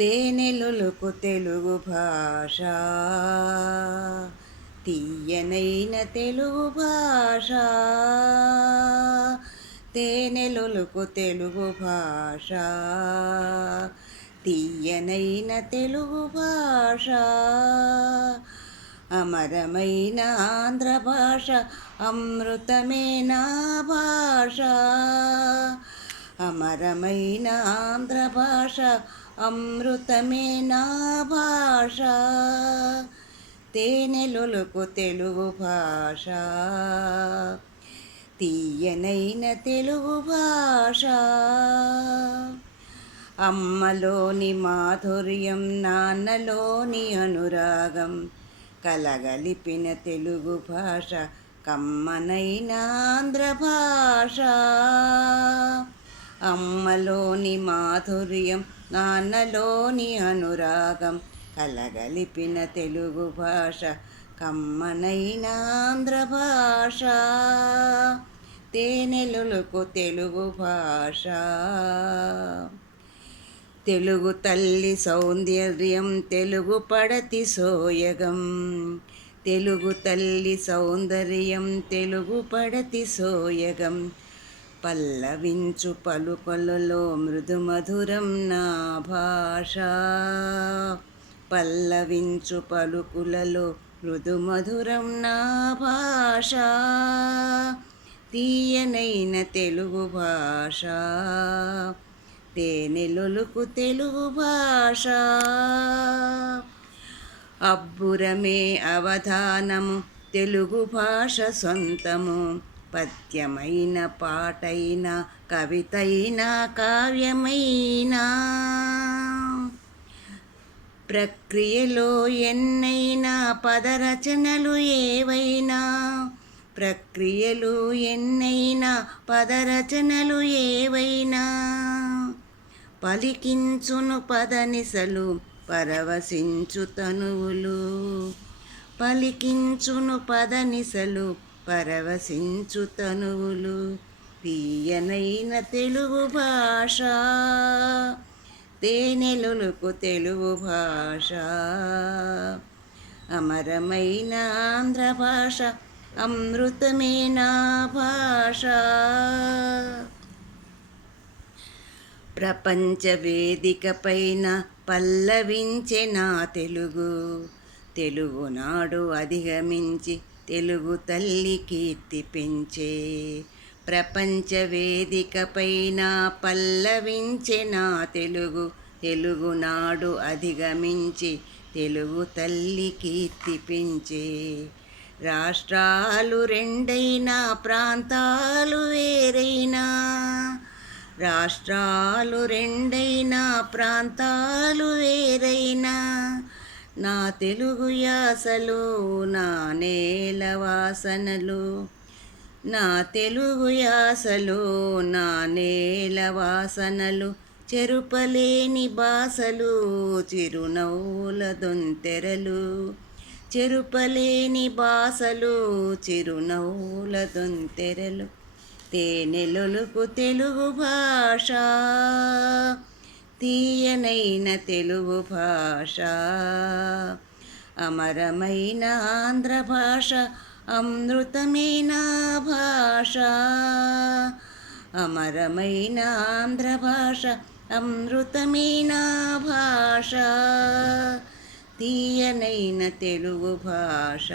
తేనెలొలుకు తెలుగు భాష, తీయనైన తెలుగు భాష. తేనెలొలుకు తెలుగు భాష, తీయనైన తెలుగు భాష. అమరమైన ఆంధ్ర భాష, అమృతమే నా భాష. అమరమైన ఆంధ్ర భాష, అమృతమే నా భాష. తేనెలొలుకు తెలుగు భాష, తీయనైన తెలుగు భాష. అమ్మలోని మాధుర్యం, నాన్నలోని అనురాగం కలగలిపిన తెలుగు భాష, కమ్మనైన ఆంధ్ర భాష. అమ్మలోని మాధుర్యం, నాన్నలోని అనురాగం కలగలిపిన తెలుగు భాష, కమ్మనైన ఆంధ్ర భాష. తేనెలొలుకు తెలుగు భాష. తెలుగు తల్లి సౌందర్యం, తెలుగు పడతి సోయగం. తెలుగు తల్లి సౌందర్యం, తెలుగు పడతి సోయగం. పల్లవించు పలుకలలో మృదు మధురం నా భాష. పల్లవించు పలుకులలో మృదు మధురం నా భాష. తీయనైన తెలుగు భాష, తేనెలొలుకు తెలుగు భాష. అబ్బురమే అవధానము, తెలుగు భాష సొంతము. పద్యమైన పాటైన, కవితైన, కావ్యమైన ప్రక్రియలో ఎన్నైనా పదరచనలు ఏవైనా. ప్రక్రియలు ఎన్నైనా పదరచనలు ఏవైనా. పలికించును పదనిసలు, పరవశించు తనువులు. పలికించును పదనిసలు, పరవశించు తనువులు. తీయనైన తెలుగు భాష, తేనెలొలుకు తెలుగు భాష. అమరమైన ఆంధ్ర భాష, అమృతమే నా భాష. ప్రపంచ వేదిక పైన పల్లవించే నా తెలుగు. తెలుగునాడు అధిగమించి తెలుగు తల్లి కీర్తి పెంచే. ప్రపంచ వేదిక పైన పల్లవించే నా తెలుగు. తెలుగునాడు అధిగమించి తెలుగు తల్లి కీర్తి పెంచే. రాష్ట్రాలు రెండైనా, ప్రాంతాలు వేరైనా. రాష్ట్రాలు రెండైనా, ప్రాంతాలు వేరైనా. నా తెలుగు యాసలు, నా నేల వాసనలు. నా తెలుగు యాసలు, నా నేల వాసనలు. చెరుపలేని బాసలు, చిరునవ్వుల దొంతెరలు. చెరుపలేని బాసలు, చిరునవ్వుల దొంతెరలు. తేనెలొలుకు తెలుగు భాష, తీయనైన తెలుగు భాష. అమరమైన ఆంధ్ర భాష, అమృతమే నా భాష. అమరమైన ఆంధ్ర భాష, అమృతమే నా భాష. తీయనైన తెలుగు భాష.